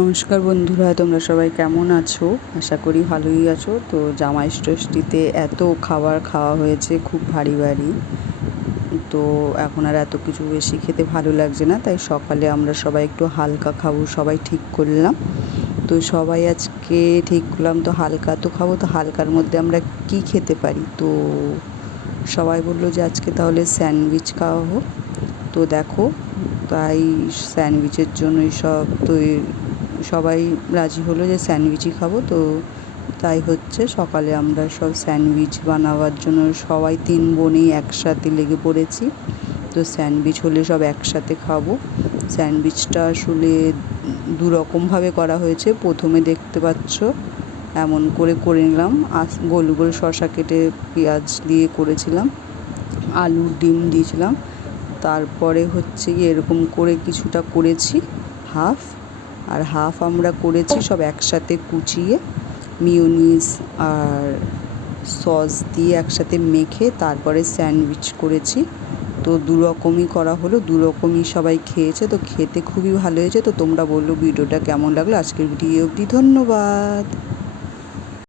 নমস্কার বন্ধুরা, তোমরা সবাই কেমন আছো? আশা করি ভালোই আছো। তো জামাই ষষ্ঠীতে এত খাবার খাওয়া হয়েছে, খুব ভারী ভারী। তো এখন আর এত কিছু বেশি খেতে ভালো লাগছে না, তাই সকালে আমরা সবাই একটু হালকা খাবো সবাই ঠিক করলাম। তো সবাই আজকে ঠিক করলাম তো হালকা তো খাবো, তো হালকার মধ্যে আমরা কি খেতে পারি। তো সবাই বললো যে আজকে তাহলে স্যান্ডউইচ খাওয়া হোক। তো দেখো, তাই স্যান্ডউইচের জন্যই সবাই রাজি হলো যে স্যান্ডউইচই খাবো। তো তাই হচ্ছে, সকালে আমরা সব স্যান্ডউইচ বানাবার জন্য সবাই 3 বোনেই একসাথে লেগে পড়েছি। তো স্যান্ডউইচ হলে সব একসাথে খাবো। স্যান্ডউইচটা আসলে দু রকমভাবে করা হয়েছে। প্রথমে দেখতে পাচ্ছ এমন করে নিলাম, গোল গোল শসা কেটে পেঁয়াজ দিয়ে করেছিলাম, আলু ডিম দিয়েছিলাম। তারপরে হচ্ছে গিয়ে এরকম করে কিছুটা করেছি হাফ, আর হাফ আমরা করেছি সব একসাথে কুচিয়ে মিয়োনিজ আর সস দিয়ে একসাথে মেখে তারপরে স্যান্ডউইচ করেছি। তো দু রকমই করা হলো, দু রকমই সবাই খেয়েছে। তো খেতে খুবই ভালো হয়েছে। তো তোমরা বললো ভিডিওটা কেমন লাগলো। আজকের ভিডিও অবধি, ধন্যবাদ।